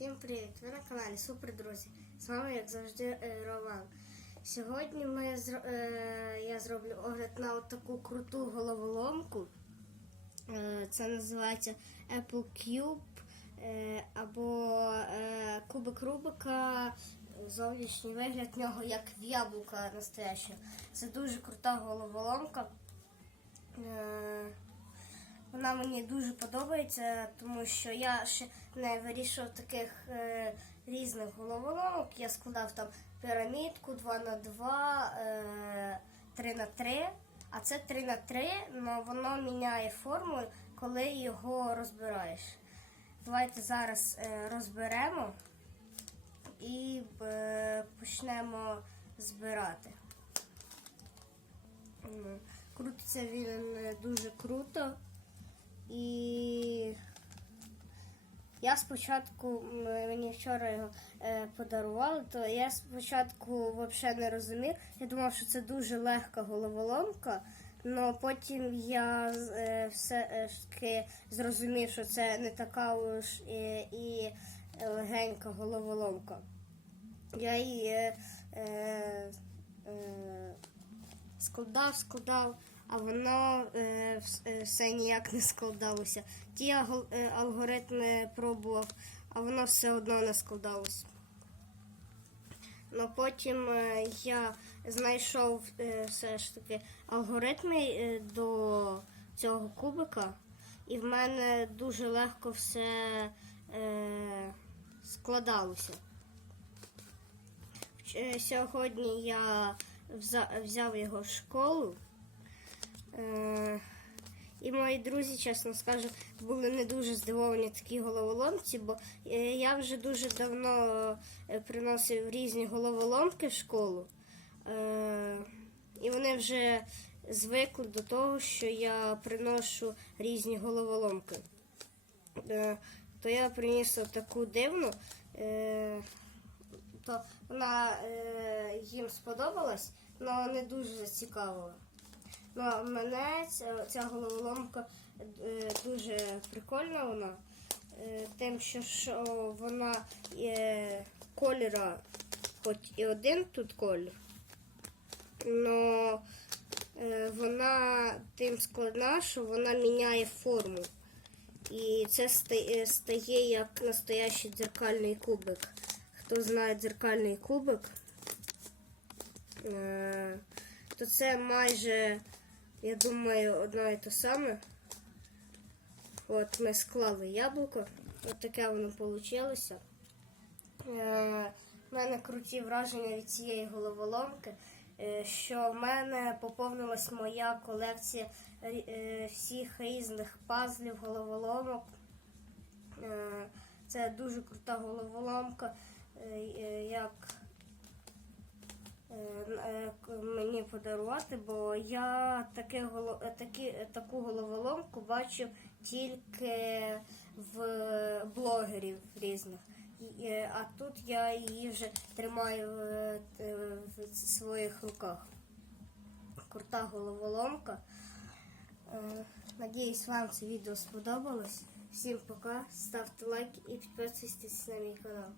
Ви на каналі Супер Друзі. З вами, як завжди, е, Роман. Сьогодні ми, е, я зроблю огляд на таку круту головоломку. Е, Це називається Apple Cube е, або е, кубик Рубика. Зовнішній вигляд нього як в яблука настояще. Це дуже крута головоломка. Е, вона мені дуже подобається, тому що я ще не вирішував таких е, різних головоломок. Я складав там пірамідку 2 на 2 е, 3 на 3 а це 3 на 3 але воно міняє форму, коли його розбираєш. Давайте зараз е, розберемо і е, почнемо збирати. Крутиться він е, дуже круто. І я спочатку, мені вчора його е, подарували, то я спочатку взагалі не розумів. Я думав, що це дуже легка головоломка, але потім я е, все ж таки зрозумів, що це не така уж і, і легенька головоломка. Я її е, е, е, складав, складав, а воно е, е, все ніяк не складалося. Ті е, алгоритми пробував, а воно все одно не складалось. Ну потім е, я знайшов е, все ж таки алгоритми е, до цього кубика, і в мене дуже легко все е, складалося. Сьогодні я взяв його в школу. Е, І мої друзі, чесно скажу, були не дуже здивовані такі головоломці, бо е, я вже дуже давно е, приносив різні головоломки в школу. І вони вже звикли до того, що я приношу різні головоломки. То я приніс таку дивну. то вона їм сподобалась, але не дуже зацікавила. Мене ця, ця головоломка е, дуже прикольна вона. Е, тим, що, що вона є кольора, хоч і один тут колір, але вона тим складна, що вона міняє форму. І це стає, стає як настоящий дзеркальний кубик. Хто знає дзеркальний кубик, е, то це майже, я думаю, одно і те саме. От ми склали яблуко. От таке воно вийшло. Е, У мене круті враження від цієї головоломки, е, що в мене поповнилась моя колекція е, всіх різних пазлів, головоломок. Е, Це дуже крута головоломка, е, е, як е, мені подарувати, бо я таке, такі, таку головоломку бачив тільки в блогерів різних. А тут я її вже тримаю в своїх руках. Крута головоломка. Е, Надіюсь, вам це відео сподобалось. Всім пока, ставте лайк і підписуйтесь на мій канал.